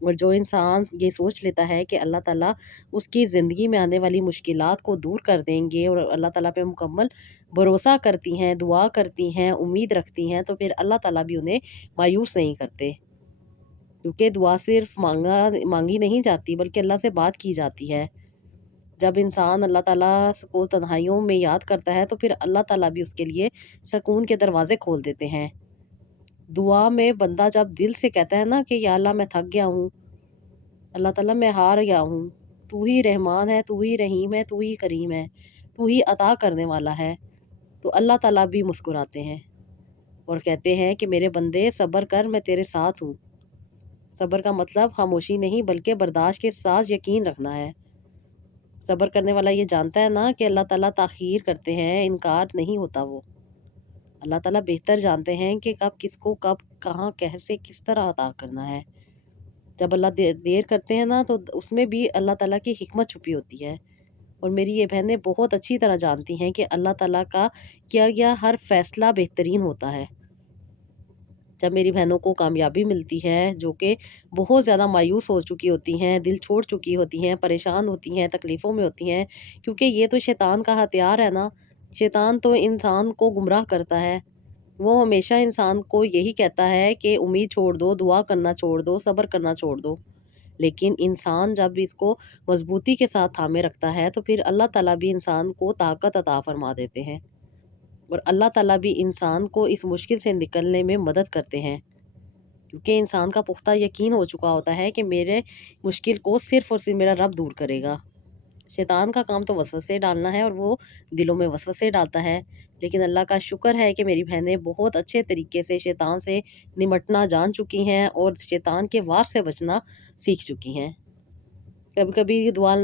اور جو انسان یہ سوچ لیتا ہے کہ اللہ تعالیٰ اس کی زندگی میں آنے والی مشکلات کو دور کر دیں گے اور اللہ تعالیٰ پہ مکمل بھروسہ کرتی ہیں، دعا کرتی ہیں، امید رکھتی ہیں، تو پھر اللہ تعالیٰ بھی انہیں مایوس نہیں کرتے، کیونکہ دعا صرف مانگی نہیں جاتی بلکہ اللہ سے بات کی جاتی ہے۔ جب انسان اللہ تعالیٰ کو تنہائیوں میں یاد کرتا ہے تو پھر اللہ تعالیٰ بھی اس کے لیے سکون کے دروازے کھول دیتے ہیں۔ دعا میں بندہ جب دل سے کہتا ہے نا کہ یا اللہ میں تھک گیا ہوں، اللہ تعالیٰ میں ہار گیا ہوں، تو ہی رحمان ہے، تو ہی رحیم ہے، تو ہی کریم ہے، تو ہی عطا کرنے والا ہے، تو اللہ تعالیٰ بھی مسکراتے ہیں اور کہتے ہیں کہ میرے بندے صبر کر، میں تیرے ساتھ ہوں۔ صبر کا مطلب خاموشی نہیں بلکہ برداشت کے ساتھ یقین رکھنا ہے۔ صبر کرنے والا یہ جانتا ہے نا کہ اللہ تعالیٰ تاخیر کرتے ہیں، انکار نہیں ہوتا وہ۔ اللہ تعالیٰ بہتر جانتے ہیں کہ کب کس کو کب کہاں کیسے کس طرح عطا کرنا ہے۔ جب اللہ دیر کرتے ہیں نا تو اس میں بھی اللہ تعالیٰ کی حکمت چھپی ہوتی ہے، اور میری یہ بہنیں بہت اچھی طرح جانتی ہیں کہ اللہ تعالیٰ کا کیا گیا ہر فیصلہ بہترین ہوتا ہے۔ جب میری بہنوں کو کامیابی ملتی ہے، جو کہ بہت زیادہ مایوس ہو چکی ہوتی ہیں، دل چھوڑ چکی ہوتی ہیں، پریشان ہوتی ہیں، تکلیفوں میں ہوتی ہیں، کیونکہ یہ تو شیطان کا ہتھیار ہے نا۔ شیطان تو انسان کو گمراہ کرتا ہے، وہ ہمیشہ انسان کو یہی کہتا ہے کہ امید چھوڑ دو، دعا کرنا چھوڑ دو، صبر کرنا چھوڑ دو، لیکن انسان جب اس کو مضبوطی کے ساتھ تھامے رکھتا ہے تو پھر اللہ تعالیٰ بھی انسان کو طاقت عطا فرما دیتے ہیں، اور اللہ تعالیٰ بھی انسان کو اس مشکل سے نکلنے میں مدد کرتے ہیں، کیونکہ انسان کا پختہ یقین ہو چکا ہوتا ہے کہ میرے مشکل کو صرف اور صرف میرا رب دور کرے گا۔ شیطان کا کام تو وسوسے ڈالنا ہے، اور وہ دلوں میں وسوسے ڈالتا ہے، لیکن اللہ کا شکر ہے کہ میری بہنیں بہت اچھے طریقے سے شیطان سے نمٹنا جان چکی ہیں اور شیطان کے وار سے بچنا سیکھ چکی ہیں۔ کبھی کبھی یہ دعا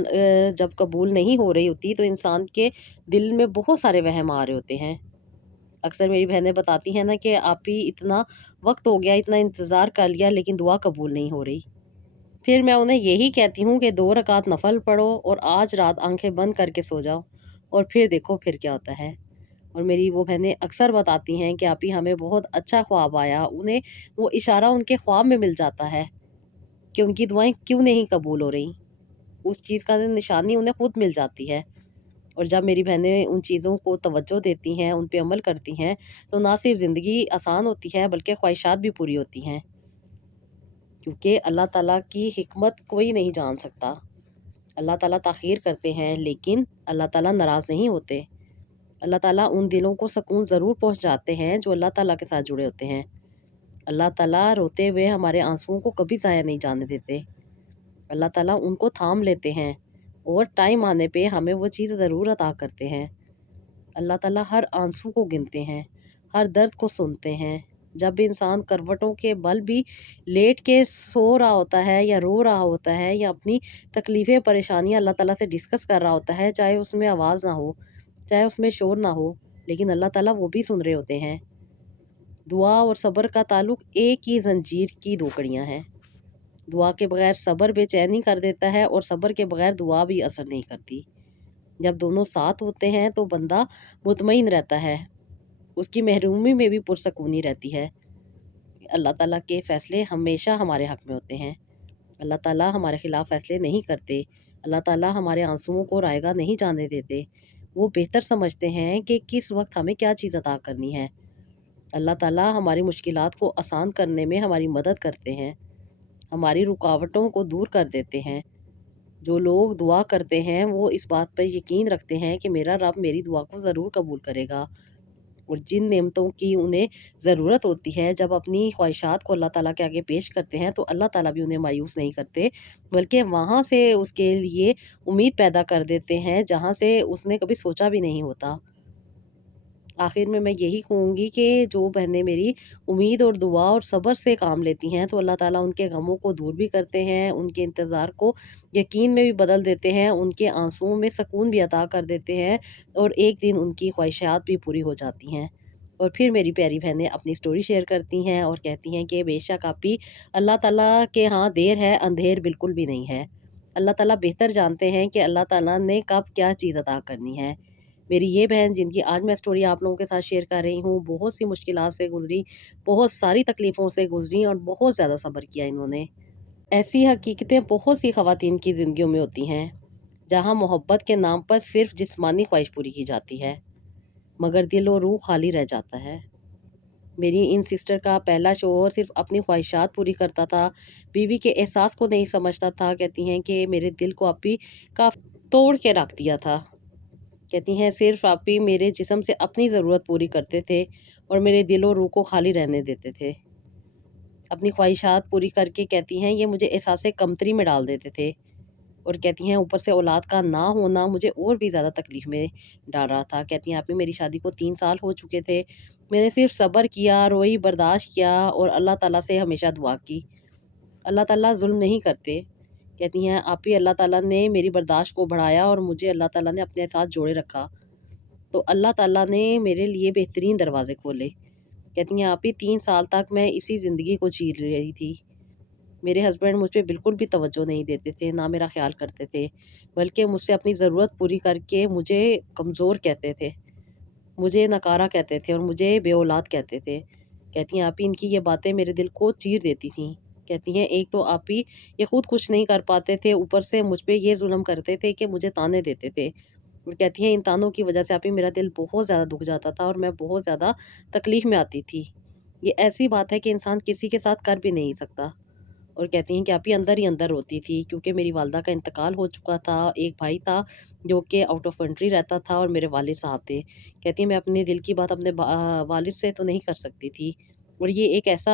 جب قبول نہیں ہو رہی ہوتی تو انسان کے دل میں بہت سارے وہم آ رہے ہوتے ہیں۔ اکثر میری بہنیں بتاتی ہیں نا کہ آپ ہی اتنا وقت ہو گیا، اتنا انتظار کر لیا، لیکن دعا قبول نہیں ہو رہی۔ پھر میں انہیں یہی کہتی ہوں کہ 2 رکعت نفل پڑھو اور آج رات آنکھیں بند کر کے سو جاؤ، اور پھر دیکھو پھر کیا ہوتا ہے۔ اور میری وہ بہنیں اکثر بتاتی ہیں کہ آپی ہمیں بہت اچھا خواب آیا، انہیں وہ اشارہ ان کے خواب میں مل جاتا ہے کہ ان کی دعائیں کیوں نہیں قبول ہو رہی، اس چیز کا نشانی انہیں خود مل جاتی ہے۔ اور جب میری بہنیں ان چیزوں کو توجہ دیتی ہیں، ان پہ عمل کرتی ہیں، تو نہ صرف زندگی آسان ہوتی ہے بلکہ خواہشات بھی پوری ہوتی ہیں، کیونکہ اللہ تعالیٰ کی حکمت کوئی نہیں جان سکتا۔ اللہ تعالیٰ تاخیر کرتے ہیں لیکن اللہ تعالیٰ ناراض نہیں ہوتے۔ اللہ تعالیٰ ان دلوں کو سکون ضرور پہنچاتے ہیں جو اللہ تعالیٰ کے ساتھ جڑے ہوتے ہیں۔ اللہ تعالیٰ روتے ہوئے ہمارے آنسوؤں کو کبھی ضائع نہیں جانے دیتے۔ اللہ تعالیٰ ان کو تھام لیتے ہیں اور ٹائم آنے پہ ہمیں وہ چیز ضرور عطا کرتے ہیں۔ اللہ تعالیٰ ہر آنسو کو گنتے ہیں، ہر درد کو سنتے ہیں۔ جب انسان کروٹوں کے بل بھی لیٹ کے سو رہا ہوتا ہے یا رو رہا ہوتا ہے یا اپنی تکلیفیں پریشانیاں اللہ تعالیٰ سے ڈسکس کر رہا ہوتا ہے، چاہے اس میں آواز نہ ہو، چاہے اس میں شور نہ ہو، لیکن اللہ تعالیٰ وہ بھی سن رہے ہوتے ہیں۔ دعا اور صبر کا تعلق ایک ہی زنجیر کی 2 کڑیاں ہیں۔ دعا کے بغیر صبر بے چینی کر دیتا ہے اور صبر کے بغیر دعا بھی اثر نہیں کرتی۔ جب دونوں ساتھ ہوتے ہیں تو بندہ مطمئن رہتا ہے، اس کی محرومی میں بھی پرسکونی رہتی ہے۔ اللہ تعالیٰ کے فیصلے ہمیشہ ہمارے حق میں ہوتے ہیں۔ اللہ تعالیٰ ہمارے خلاف فیصلے نہیں کرتے۔ اللہ تعالیٰ ہمارے آنسوؤں کو رائگاں نہیں جانے دیتے۔ وہ بہتر سمجھتے ہیں کہ کس وقت ہمیں کیا چیز عطا کرنی ہے۔ اللہ تعالیٰ ہماری مشکلات کو آسان کرنے میں ہماری مدد کرتے ہیں، ہماری رکاوٹوں کو دور کر دیتے ہیں۔ جو لوگ دعا کرتے ہیں وہ اس بات پر یقین رکھتے ہیں کہ میرا رب میری دعا کو ضرور قبول کرے گا، اور جن نعمتوں کی انہیں ضرورت ہوتی ہے جب اپنی خواہشات کو اللہ تعالیٰ کے آگے پیش کرتے ہیں تو اللہ تعالیٰ بھی انہیں مایوس نہیں کرتے، بلکہ وہاں سے اس کے لیے امید پیدا کر دیتے ہیں جہاں سے اس نے کبھی سوچا بھی نہیں ہوتا۔ آخر میں یہی کہوں گی کہ جو بہنیں میری امید اور دعا اور صبر سے کام لیتی ہیں تو اللہ تعالیٰ ان کے غموں کو دور بھی کرتے ہیں، ان کے انتظار کو یقین میں بھی بدل دیتے ہیں، ان کے آنسوؤں میں سکون بھی عطا کر دیتے ہیں، اور ایک دن ان کی خواہشات بھی پوری ہو جاتی ہیں۔ اور پھر میری پیاری بہنیں اپنی سٹوری شیئر کرتی ہیں اور کہتی ہیں کہ بے شک آپی اللہ تعالیٰ کے ہاں دیر ہے، اندھیر بالکل بھی نہیں ہے۔ اللہ تعالیٰ بہتر جانتے ہیں کہ اللہ تعالیٰ نے کب کیا چیز عطا کرنی ہے۔ میری یہ بہن جن کی آج میں سٹوری آپ لوگوں کے ساتھ شیئر کر رہی ہوں، بہت سی مشکلات سے گزری، بہت ساری تکلیفوں سے گزری اور بہت زیادہ صبر کیا انہوں نے۔ ایسی حقیقتیں بہت سی خواتین کی زندگیوں میں ہوتی ہیں جہاں محبت کے نام پر صرف جسمانی خواہش پوری کی جاتی ہے مگر دل و روح خالی رہ جاتا ہے۔ میری ان سسٹر کا پہلا شوہر صرف اپنی خواہشات پوری کرتا تھا، بیوی کے احساس کو نہیں سمجھتا تھا۔ کہتی ہیں کہ میرے دل کو آپی کافی توڑ کے رکھ دیا تھا۔ کہتی ہیں صرف آپی میرے جسم سے اپنی ضرورت پوری کرتے تھے اور میرے دل و روح کو خالی رہنے دیتے تھے۔ اپنی خواہشات پوری کر کے کہتی ہیں یہ مجھے احساس کمتری میں ڈال دیتے تھے، اور کہتی ہیں اوپر سے اولاد کا نہ ہونا مجھے اور بھی زیادہ تکلیف میں ڈال رہا تھا۔ کہتی ہیں آپی میری شادی کو 3 سال ہو چکے تھے، میں نے صرف صبر کیا، روئی، برداشت کیا اور اللہ تعالیٰ سے ہمیشہ دعا کی۔ اللہ تعالیٰ ظلم نہیں کرتے۔ کہتی ہیں آپی اللہ تعالیٰ نے میری برداشت کو بڑھایا اور مجھے اللہ تعالیٰ نے اپنے ساتھ جوڑے رکھا، تو اللہ تعالیٰ نے میرے لیے بہترین دروازے کھولے۔ کہتی ہیں آپی 3 سال تک میں اسی زندگی کو جی رہی تھی۔ میرے ہسبینڈ مجھ پہ بالکل بھی توجہ نہیں دیتے تھے، نہ میرا خیال کرتے تھے، بلکہ مجھ سے اپنی ضرورت پوری کر کے مجھے کمزور کہتے تھے، مجھے نکارہ کہتے تھے اور مجھے بے اولاد کہتے تھے۔ کہتی ہیں آپی ان کی یہ باتیں میرے دل کو چیر دیتی تھیں۔ کہتی ہیں ایک تو آپی یہ خود کچھ نہیں کر پاتے تھے، اوپر سے مجھ پہ یہ ظلم کرتے تھے کہ مجھے تانے دیتے تھے، اور کہتی ہیں ان تانوں کی وجہ سے آپی میرا دل بہت زیادہ دکھ جاتا تھا اور میں بہت زیادہ تکلیف میں آتی تھی۔ یہ ایسی بات ہے کہ انسان کسی کے ساتھ کر بھی نہیں سکتا۔ اور کہتی ہیں کہ آپی اندر ہی اندر روتی تھی، کیونکہ میری والدہ کا انتقال ہو چکا تھا، ایک بھائی تھا جو کہ آؤٹ آف کنٹری رہتا تھا اور میرے والد صاحب تھے۔ کہتی ہیں میں اپنے دل کی بات اپنے والد سے تو نہیں کر سکتی تھی، اور یہ ایک ایسا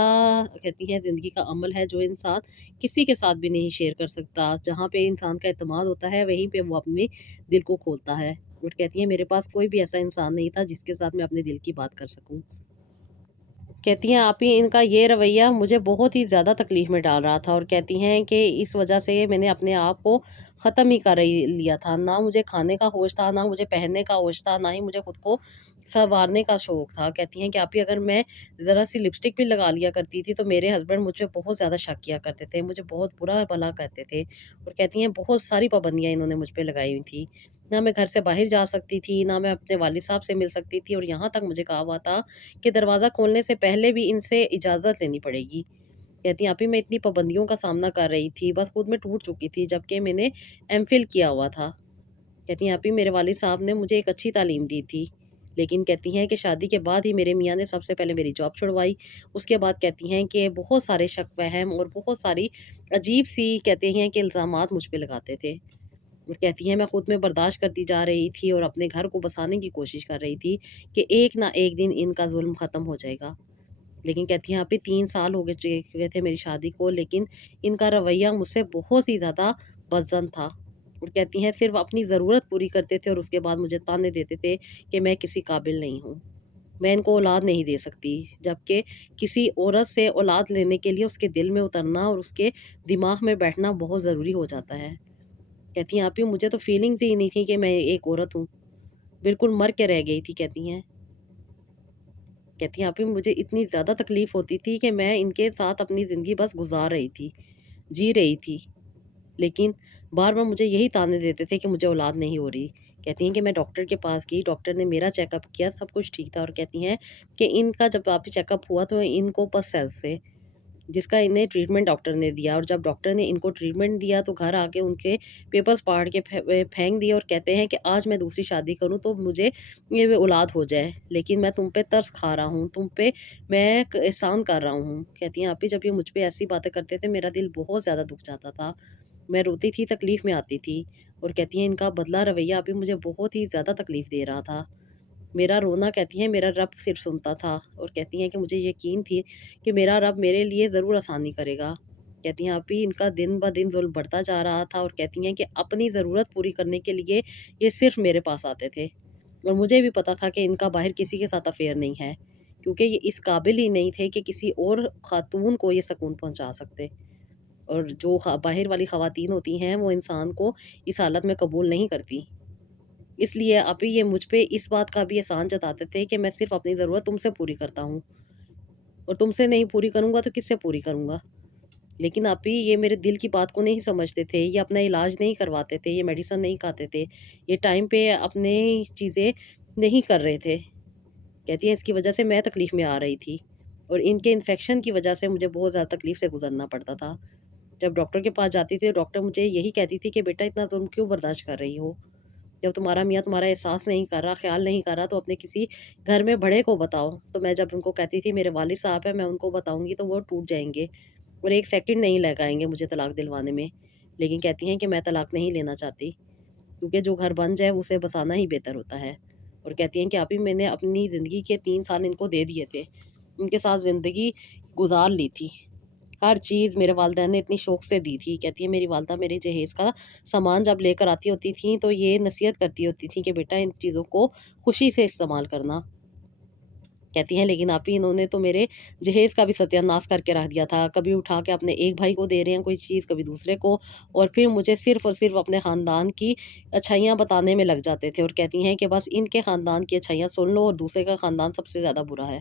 کہتی ہیں زندگی کا عمل ہے جو انسان کسی کے ساتھ بھی نہیں شیئر کر سکتا۔ جہاں پہ انسان کا اعتماد ہوتا ہے وہیں پہ وہ اپنے دل کو کھولتا ہے، اور کہتی ہیں میرے پاس کوئی بھی ایسا انسان نہیں تھا جس کے ساتھ میں اپنے دل کی بات کر سکوں۔ کہتی ہیں آپی ان کا یہ رویہ مجھے بہت ہی زیادہ تکلیف میں ڈال رہا تھا، اور کہتی ہیں کہ اس وجہ سے میں نے اپنے آپ کو ختم ہی کر لیا تھا، نہ مجھے کھانے کا ہوش تھا، نہ مجھے پہننے کا ہوش تھا، نہ ہی مجھے خود کو سنوارنے کا شوق تھا۔ کہتی ہیں کہ آپی اگر میں ذرا سی لپسٹک بھی لگا لیا کرتی تھی تو میرے ہسبینڈ مجھ پہ بہت زیادہ شک کیا کرتے تھے، مجھے بہت برا بھلا کہتے تھے، اور کہتی ہیں بہت ساری پابندیاں انہوں نے مجھ پہ لگائی ہوئی تھی، نہ میں گھر سے باہر جا سکتی تھی، نہ میں اپنے والد صاحب سے مل سکتی تھی، اور یہاں تک مجھے کہا ہوا تھا کہ دروازہ کھولنے سے پہلے بھی ان سے اجازت لینی پڑے گی۔ کہتی ہیں آپی میں اتنی پابندیوں کا سامنا کر رہی تھی، بس خود میں ٹوٹ چکی تھی، جبکہ میں نے ایم فل کیا ہوا تھا۔ کہتی ہیں آپی میرے والد صاحب نے مجھے ایک اچھی تعلیم دی تھی، لیکن کہتی ہیں کہ شادی کے بعد ہی میرے میاں نے سب سے پہلے میری جاب چھڑوائی۔ اس کے بعد کہتی ہیں کہ بہت سارے شک وہم اور بہت ساری عجیب سی کہتے ہیں کہ الزامات مجھ پہ لگاتے تھے، اور کہتی ہیں میں خود میں برداشت کرتی جا رہی تھی اور اپنے گھر کو بسانے کی کوشش کر رہی تھی کہ ایک نہ ایک دن ان کا ظلم ختم ہو جائے گا۔ لیکن کہتی ہیں آپی 3 سال ہو گئے تھے میری شادی کو، لیکن ان کا رویہ مجھ سے بہت ہی زیادہ بدظن تھا، اور کہتی ہیں صرف اپنی ضرورت پوری کرتے تھے اور اس کے بعد مجھے تانے دیتے تھے کہ میں کسی قابل نہیں ہوں، میں ان کو اولاد نہیں دے سکتی، جبکہ کسی عورت سے اولاد لینے کے لیے اس کے دل میں اترنا اور اس کے دماغ میں بیٹھنا بہت ضروری ہو جاتا ہے۔ کہتی ہیں آپی مجھے تو فیلنگز ہی نہیں تھی کہ میں ایک عورت ہوں، بالکل مر کے رہ گئی تھی۔ کہتی ہیں آپی مجھے اتنی زیادہ تکلیف ہوتی تھی کہ میں ان کے ساتھ اپنی زندگی بس گزار رہی تھی، جی رہی تھی، لیکن بار بار مجھے یہی تانے دیتے تھے کہ مجھے اولاد نہیں ہو رہی۔ کہتی ہیں کہ میں ڈاکٹر کے پاس گئی، ڈاکٹر نے میرا چیک اپ کیا، سب کچھ ٹھیک تھا، اور کہتی ہیں کہ ان کا جب آپ چیک اپ ہوا تو ان کو پس سیلز سے، جس کا انہیں ٹریٹمنٹ ڈاکٹر نے دیا، اور جب ڈاکٹر نے ان کو ٹریٹمنٹ دیا تو گھر آ کے ان کے پیپرز پاڑ کے پھینک دیے، اور کہتے ہیں کہ آج میں دوسری شادی کروں تو مجھے یہ اولاد ہو جائے، لیکن میں تم پہ ترس کھا رہا ہوں، تم پہ میں احسان کر رہا ہوں۔ کہتی ہیں آپی جب یہ مجھ پہ ایسی باتیں کرتے تھے میرا دل بہت زیادہ دکھ جاتا تھا، میں روتی تھی، تکلیف میں آتی تھی، اور کہتی ہیں ان کا بدلہ رویہ آپی مجھے بہت ہی زیادہ تکلیف دے رہا تھا۔ میرا رونا کہتی ہیں میرا رب صرف سنتا تھا، اور کہتی ہیں کہ مجھے یقین تھی کہ میرا رب میرے لیے ضرور آسانی کرے گا۔ کہتی ہیں آپی ان کا دن بہ دن ظلم بڑھتا جا رہا تھا، اور کہتی ہیں کہ اپنی ضرورت پوری کرنے کے لیے یہ صرف میرے پاس آتے تھے، اور مجھے بھی پتا تھا کہ ان کا باہر کسی کے ساتھ افیئر نہیں ہے، کیونکہ یہ اس قابل ہی نہیں تھے کہ کسی اور خاتون کو یہ سکون پہنچا سکتے، اور جو باہر والی خواتین ہوتی ہیں وہ انسان کو اس حالت میں قبول نہیں کرتی۔ اس لیے آپی یہ مجھ پہ اس بات کا بھی احسان جتاتے تھے کہ میں صرف اپنی ضرورت تم سے پوری کرتا ہوں، اور تم سے نہیں پوری کروں گا تو کس سے پوری کروں گا۔ لیکن آپی یہ میرے دل کی بات کو نہیں سمجھتے تھے، یہ اپنا علاج نہیں کرواتے تھے، یہ میڈیسن نہیں کھاتے تھے، یہ ٹائم پہ اپنے چیزیں نہیں کر رہے تھے۔ کہتی ہیں اس کی وجہ سے میں تکلیف میں آ رہی تھی، اور ان کے انفیکشن کی وجہ سے مجھے بہت زیادہ تکلیف سے گزرنا پڑتا تھا۔ جب ڈاکٹر کے پاس جاتی تھی ڈاکٹر مجھے یہی کہتی تھی کہ بیٹا اتنا تم کیوں برداشت کر رہی ہو؟ جب تمہارا میاں تمہارا احساس نہیں کر رہا، خیال نہیں کر رہا، تو اپنے کسی گھر میں بڑے کو بتاؤ۔ تو میں جب ان کو کہتی تھی میرے والد صاحب ہیں، میں ان کو بتاؤں گی تو وہ ٹوٹ جائیں گے اور ایک سیکنڈ نہیں لگائیں گے مجھے طلاق دلوانے میں۔ لیکن کہتی ہیں کہ میں طلاق نہیں لینا چاہتی، کیونکہ جو گھر بن جائے اسے بسانا ہی بہتر ہوتا ہے۔ اور کہتی ہیں کہ آپی میں نے اپنی زندگی کے 3 سال ان کو دے دیے تھے، ان کے ساتھ زندگی گزار لی تھی، ہر چیز میرے والدین نے اتنی شوق سے دی تھی۔ کہتی ہے میری والدہ میرے جہیز کا سامان جب لے کر آتی ہوتی تھیں تو یہ نصیحت کرتی ہوتی تھیں کہ بیٹا ان چیزوں کو خوشی سے استعمال کرنا۔ کہتی ہیں لیکن آپی انہوں نے تو میرے جہیز کا بھی ستیہ ناش کر کے رکھ دیا تھا، کبھی اٹھا کے اپنے ایک بھائی کو دے رہے ہیں کوئی چیز، کبھی دوسرے کو، اور پھر مجھے صرف اور صرف اپنے خاندان کی اچھائیاں بتانے میں لگ جاتے تھے اور کہتی ہیں کہ بس ان کے خاندان کی اچھائیاں سن لو اور دوسرے کا خاندان سب سے زیادہ برا ہے۔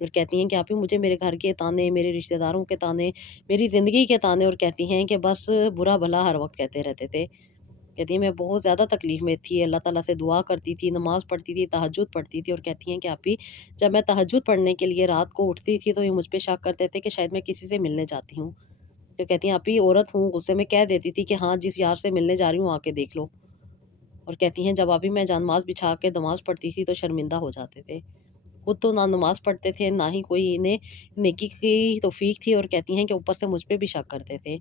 اور کہتی ہیں کہ آپی مجھے میرے گھر کے تانے، میرے رشتہ داروں کے تانے، میری زندگی کے تانے، اور کہتی ہیں کہ بس برا بھلا ہر وقت کہتے رہتے تھے۔ کہتی ہیں میں بہت زیادہ تکلیف میں تھی، اللہ تعالیٰ سے دعا کرتی تھی، نماز پڑھتی تھی، تہجد پڑھتی تھی، اور کہتی ہیں کہ آپی جب میں تہجد پڑھنے کے لیے رات کو اٹھتی تھی تو یہ مجھ پہ شک کرتے تھے کہ شاید میں کسی سے ملنے جاتی ہوں۔ تو کہتی ہیں آپی عورت ہوں، غصے میں کہہ دیتی تھی کہ ہاں جس یار سے ملنے جا رہی ہوں آ کے دیکھ لو۔ اور کہتی ہیں جب آپی میں جانماز بچھا کے نماز پڑھتی تھی تو شرمندہ ہو جاتے تھے، خود تو نہ نماز پڑھتے تھے نہ ہی کوئی انہیں نیکی کی توفیق تھی، اور کہتی ہیں کہ اوپر سے مجھ پہ بھی شک کرتے تھے۔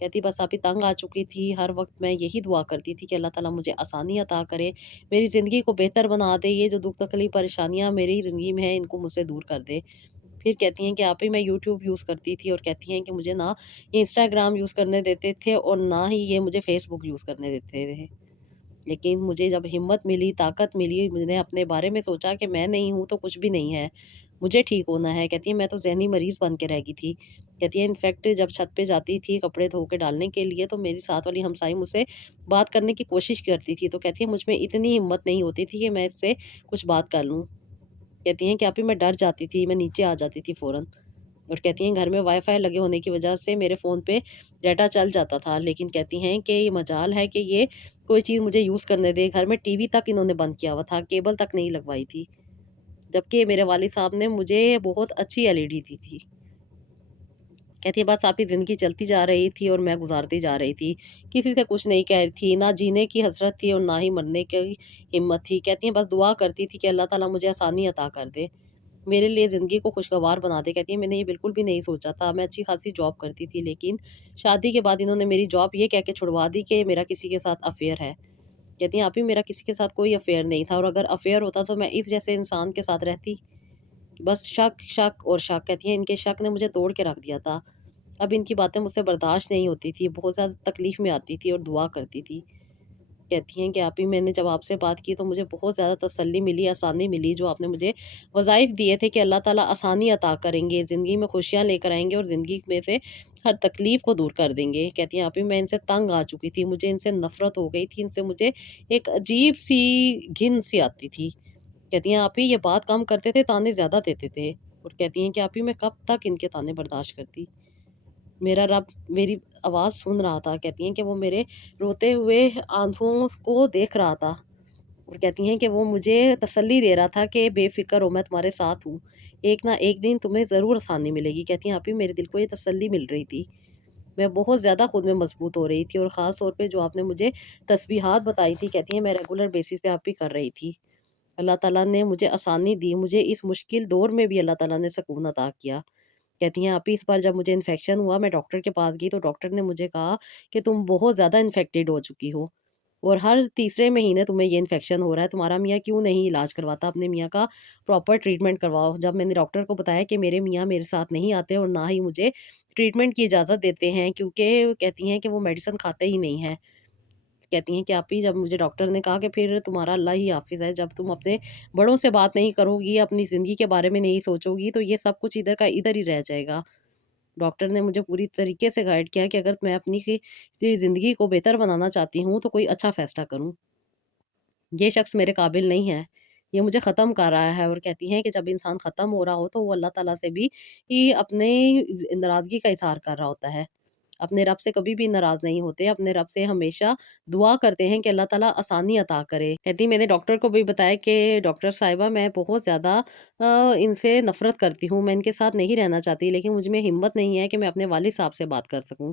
کہتی بس آپی تنگ آ چکی تھی، ہر وقت میں یہی دعا کرتی تھی کہ اللہ تعالیٰ مجھے آسانی عطا کرے، میری زندگی کو بہتر بنا دے، یہ جو دکھ تکلیف پریشانیاں میری زندگی میں ہیں ان کو مجھ سے دور کر دے۔ پھر کہتی ہیں کہ آپی میں یوٹیوب یوز کرتی تھی، اور کہتی ہیں کہ مجھے نہ یہ انسٹاگرام یوز کرنے دیتے تھے اور نہ ہی یہ مجھے فیس بک یوز کرنے دیتے تھے، لیکن مجھے جب ہمت ملی، طاقت ملی، میں نے اپنے بارے میں سوچا کہ میں نہیں ہوں تو کچھ بھی نہیں ہے، مجھے ٹھیک ہونا ہے۔ کہتی ہے میں تو ذہنی مریض بن کے رہ گئی تھی۔ کہتی ہے انفیکٹ جب چھت پہ جاتی تھی کپڑے دھو کے ڈالنے کے لیے تو میری ساتھ والی ہمسائی مجھ سے بات کرنے کی کوشش کرتی تھی، تو کہتی ہے مجھ میں اتنی ہمت نہیں ہوتی تھی کہ میں اس سے کچھ بات کر لوں۔ کہتی ہیں کہ آپی میں ڈر جاتی تھی، میں نیچے آ جاتی تھی فوراً۔ اور کہتی ہیں گھر میں وائی فائی لگے ہونے کی وجہ سے میرے فون پہ ڈیٹا چل جاتا تھا، لیکن کہتی ہیں کہ یہ مجال ہے کہ یہ کوئی چیز مجھے یوز کرنے دے۔ گھر میں ٹی وی تک انہوں نے بند کیا ہوا تھا، کیبل تک نہیں لگوائی تھی، جبکہ میرے والد صاحب نے مجھے بہت اچھی ایل ای ڈی دی تھی۔ کہتی ہے بس آپ کی زندگی چلتی جا رہی تھی اور میں گزارتی جا رہی تھی، کسی سے کچھ نہیں کہہ رہی تھی، نہ جینے کی حسرت تھی اور نہ ہی مرنے کی ہمت تھی۔ کہتی ہیں بس دعا کرتی تھی کہ اللہ تعالیٰ مجھے آسانی عطا کر دے، میرے لیے زندگی کو خوشگوار بنا دے۔ کہتی ہے میں نے یہ بالکل بھی نہیں سوچا تھا، میں اچھی خاصی جاب کرتی تھی، لیکن شادی کے بعد انہوں نے میری جاب یہ کہہ کے چھڑوا دی کہ میرا کسی کے ساتھ افیئر ہے۔ کہتی ہیں آپ ہی میرا کسی کے ساتھ کوئی افیئر نہیں تھا، اور اگر افیئر ہوتا تو میں اس جیسے انسان کے ساتھ رہتی؟ بس شک شک اور شک۔ کہتی ہیں ان کے شک نے مجھے توڑ کے رکھ دیا تھا، اب ان کی باتیں مجھ سے برداشت نہیں ہوتی تھی، بہت زیادہ تکلیف میں آتی تھی اور دعا کرتی تھی۔ کہتی ہیں کہ آپ ہی میں نے جب آپ سے بات کی تو مجھے بہت زیادہ تسلی ملی، آسانی ملی، جو آپ نے مجھے وظائف دیے تھے کہ اللہ تعالیٰ آسانی عطا کریں گے، زندگی میں خوشیاں لے کر آئیں گے اور زندگی میں سے ہر تکلیف کو دور کر دیں گے۔ کہتی ہیں آپ ہی میں ان سے تنگ آ چکی تھی، مجھے ان سے نفرت ہو گئی تھی، ان سے مجھے ایک عجیب سی گھن سی آتی تھی۔ کہتی ہیں آپ ہی یہ بات کم کرتے تھے، تانے زیادہ دیتے تھے، اور کہتی ہیں کہ آپ ہی میں کب تک ان کے تانے برداشت کرتی؟ میرا رب میری آواز سن رہا تھا۔ کہتی ہیں کہ وہ میرے روتے ہوئے آنسوؤں کو دیکھ رہا تھا، اور کہتی ہیں کہ وہ مجھے تسلی دے رہا تھا کہ بے فکر ہو، میں تمہارے ساتھ ہوں، ایک نہ ایک دن تمہیں ضرور آسانی ملے گی۔ کہتی ہیں آپ ہی میرے دل کو یہ تسلی مل رہی تھی، میں بہت زیادہ خود میں مضبوط ہو رہی تھی، اور خاص طور پہ جو آپ نے مجھے تسبیحات بتائی تھی، کہتی ہیں میں ریگولر بیسس پہ آپ ہی کر رہی تھی۔ اللہ تعالیٰ نے مجھے آسانی دی، مجھے اس مشکل دور میں بھی اللہ تعالیٰ نے سکون عطا کیا۔ کہتی ہیں آپ ہی اس بار جب مجھے انفیکشن ہوا میں ڈاکٹر کے پاس گئی تو ڈاکٹر نے مجھے کہا کہ تم بہت زیادہ انفیکٹڈ ہو چکی ہو اور ہر تیسرے مہینے تمہیں یہ انفیکشن ہو رہا ہے، تمہارا میاں کیوں نہیں علاج کرواتا، اپنے میاں کا پراپر ٹریٹمنٹ کرواؤ۔ جب میں نے ڈاکٹر کو بتایا کہ میرے میاں میرے ساتھ نہیں آتے اور نہ ہی مجھے ٹریٹمنٹ کی اجازت دیتے ہیں، کیونکہ کہتی ہیں کہ وہ میڈیسن کھاتے ہی نہیں ہیں۔ کہتی ہیں کہ آپ ہی جب مجھے ڈاکٹر نے کہا کہ پھر تمہارا اللہ ہی حافظ ہے، جب تم اپنے بڑوں سے بات نہیں کرو گی، اپنی زندگی کے بارے میں نہیں سوچو گی تو یہ سب کچھ ادھر کا ادھر ہی رہ جائے گا۔ ڈاکٹر نے مجھے پوری طریقے سے گائیڈ کیا کہ اگر میں اپنی زندگی کو بہتر بنانا چاہتی ہوں تو کوئی اچھا فیصلہ کروں، یہ شخص میرے قابل نہیں ہے، یہ مجھے ختم کر رہا ہے۔ اور کہتی ہیں کہ جب انسان ختم ہو رہا ہو تو وہ اللہ تعالیٰ سے بھی اپنے ناراضگی کا اظہار کر رہا ہوتا ہے، اپنے رب سے کبھی بھی ناراض نہیں ہوتے، اپنے رب سے ہمیشہ دعا کرتے ہیں کہ اللہ تعالیٰ آسانی عطا کرے۔ کہتی میں نے ڈاکٹر کو بھی بتایا کہ ڈاکٹر صاحبہ میں بہت زیادہ ان سے نفرت کرتی ہوں، میں ان کے ساتھ نہیں رہنا چاہتی، لیکن مجھ میں ہمت نہیں ہے کہ میں اپنے والد صاحب سے بات کر سکوں۔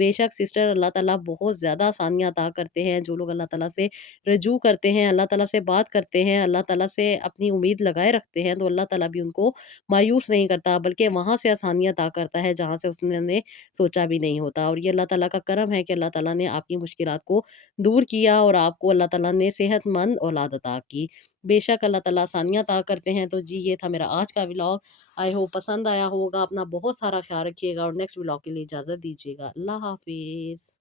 بے شک سسٹر اللہ تعالیٰ بہت زیادہ آسانیاں عطا کرتے ہیں، جو لوگ اللہ تعالیٰ سے رجوع کرتے ہیں، اللہ تعالیٰ سے بات کرتے ہیں، اللہ تعالیٰ سے اپنی امید لگائے رکھتے ہیں، تو اللہ تعالیٰ بھی ان کو مایوس نہیں کرتا، بلکہ وہاں سے آسانیاں عطا کرتا ہے جہاں سے اس نے سوچا بھی نہیں ہوتا۔ اور یہ اللہ تعالیٰ کا کرم ہے کہ اللہ تعالیٰ نے آپ کی مشکلات کو دور کیا اور آپ کو اللہ تعالیٰ نے صحت مند اولاد عطا کی۔ بے شک اللہ تعالیٰ آسانیاں عطا کرتے ہیں۔ تو جی یہ تھا میرا آج کا ولاگ، آئی ہوپ پسند آیا ہوگا۔ اپنا بہت سارا خیال رکھیے گا اور نیکسٹ ولاگ کے لیے اجازت دیجیے گا۔ اللہ حافظ۔